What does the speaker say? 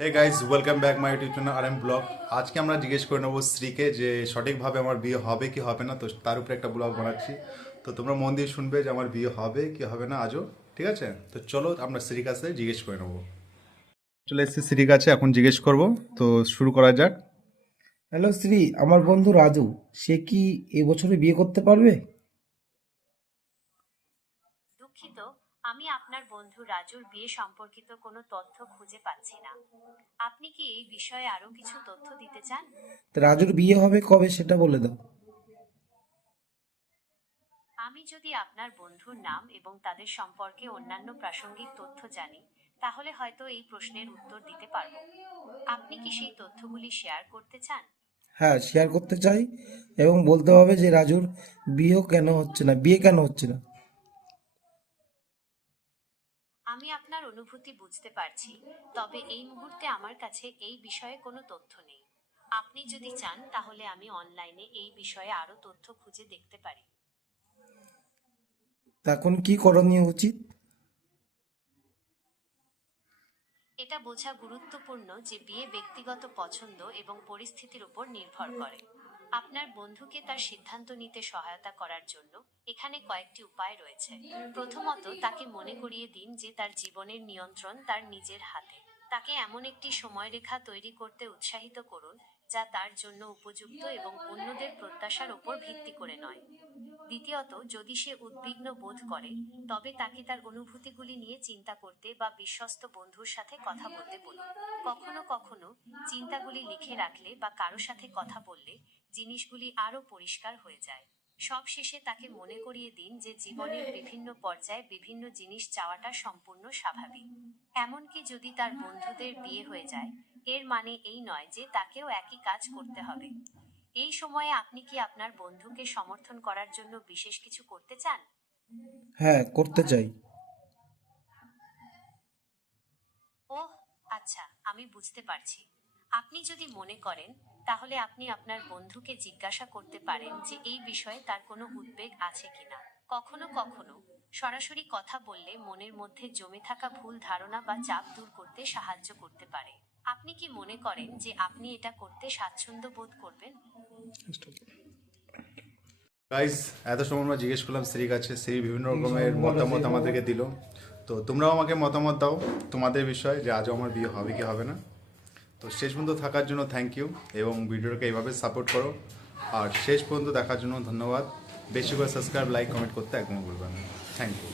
Hey guys welcome back my YouTube channel R M vlog. আজকে আমরা জিজ্ঞেস করে নেবো শ্রীকে যে সঠিকভাবে আমার বিয়ে হবে কি হবে না, তো তার উপরে একটা ব্লগ বানাচ্ছি। তো তোমরা মন দিয়ে শুনবে যে আমার বিয়ে হবে কি হবে না আজও, ঠিক আছে? তো চলো আমরা শ্রীর কাছে জিজ্ঞেস করে নেবো। চলে এসেছি শ্রীর কাছে, এখন জিজ্ঞেস করব। তো শুরু করা যাক। হ্যালো শ্রী, আমার বন্ধু রাজু, সে কি এবছরে বিয়ে করতে পারবে? দুঃখিত, আমি আপনার বন্ধু রাজুর বিয়ে সম্পর্কিত কোনো তথ্য খুঁজে পাচ্ছি না। আপনি কি এই বিষয়ে আরো কিছু তথ্য দিতে চান? তা রাজুর বিয়ে হবে কবে সেটা বলে দাও। আমি যদি আপনার বন্ধুর নাম এবং তাদের সম্পর্কে অন্যান্য প্রাসঙ্গিক তথ্য জানি, তাহলে হয়তো এই প্রশ্নের উত্তর দিতে পারবো। আপনি কি সেই তথ্যগুলি শেয়ার করতে চান? হ্যাঁ, শেয়ার করতে চাই এবং বলতে হবে যে রাজুর বিয়ে কেন হচ্ছে না। আমি আপনার অনুভূতি বুঝতে পারছি, তবে এই মুহূর্তে আমার কাছে এই বিষয়ে কোনো তথ্য নেই। আপনি যদি চান তাহলে আমি অনলাইনে এই বিষয়ে আরো তথ্য খুঁজে দেখতে পারি। তা এখন কি করণীয় উচিত? এটা বোঝা গুরুত্বপূর্ণ যে বিয়ে ব্যক্তিগত পছন্দ এবং পরিস্থিতির উপর নির্ভর করে। আপনার বন্ধুকে তার সিদ্ধান্ত নিতে সহায়তা করার জন্য এখানে কয়েকটি উপায় রয়েছে। প্রথমত, তাকে মনে করিয়ে দিন যে তার জীবনের নিয়ন্ত্রণ তার নিজের হাতে। তাকে এমন একটি সময়রেখা তৈরি করতে উৎসাহিত করুন যা তার জন্য উপযুক্ত এবং অন্যদের প্রত্যাশার উপর ভিত্তি করে নয়। দ্বিতীয়ত, যদি সে উদ্বিগ্ন বোধ করে, তবে তাকে তার অনুভূতিগুলি নিয়ে চিন্তা করতে বা বিশ্বস্ত বন্ধুর সাথে কথা বলতে বলুন। কখনো কখনো চিন্তাগুলি লিখে রাখলে বা কারো সাথে কথা বললে জিনিসগুলি আরো পরিষ্কার হয়ে যায়। সবশেষে তাকে মনে করিয়ে দিন যে জীবনের বিভিন্ন পর্যায়ে বিভিন্ন জিনিস চাওয়াটা সম্পূর্ণ স্বাভাবিক। এমনকি যদি তার বন্ধুদের বিয়ে হয়ে যায়, এর মানে এই নয় যে তাকেও একই কাজ করতে হবে। এই সময়ে আপনি কি আপনার বন্ধুকে সমর্থন করার জন্য বিশেষ কিছু করতে চান? হ্যাঁ, করতে চাই। ওহ, আচ্ছা, আমি বুঝতে পারছি। আপনি যদি মনে করেন, তাহলে আপনি আপনার বন্ধুকে জিজ্ঞাসা করতে পারেন যে এই বিষয়ে তার কোনো উদ্বেগ আছে কিনা। কখনো কখনো সরাসরি কথা বললে মনের মধ্যে জমে থাকা ভুল ধারণা বা চাপ দূর করতে সাহায্য করতে পারে। আপনি কি মনে করেন যে আপনি এটা করতে স্বাচ্ছন্দ্য বোধ করবেন? গাইজ এত সময় আমরা জিজ্ঞেস করলাম শ্রীর কাছে, শ্রী বিভিন্ন রকমের মতামত আমাদেরকে দিল। তো তোমরাও আমাকে মতামত দাও তোমাদের বিষয়ে যে আজও আমার বিয়ে হবে কি হবে না। তো শেষ পর্যন্ত থাকার জন্য থ্যাংক ইউ, এবং ভিডিওটাকে এইভাবে সাপোর্ট করো। আর শেষ পর্যন্ত দেখার জন্য ধন্যবাদ। বেশি করে সাবস্ক্রাইব, লাইক, কমেন্ট করতে একদম ভুলবেন না। Thank you.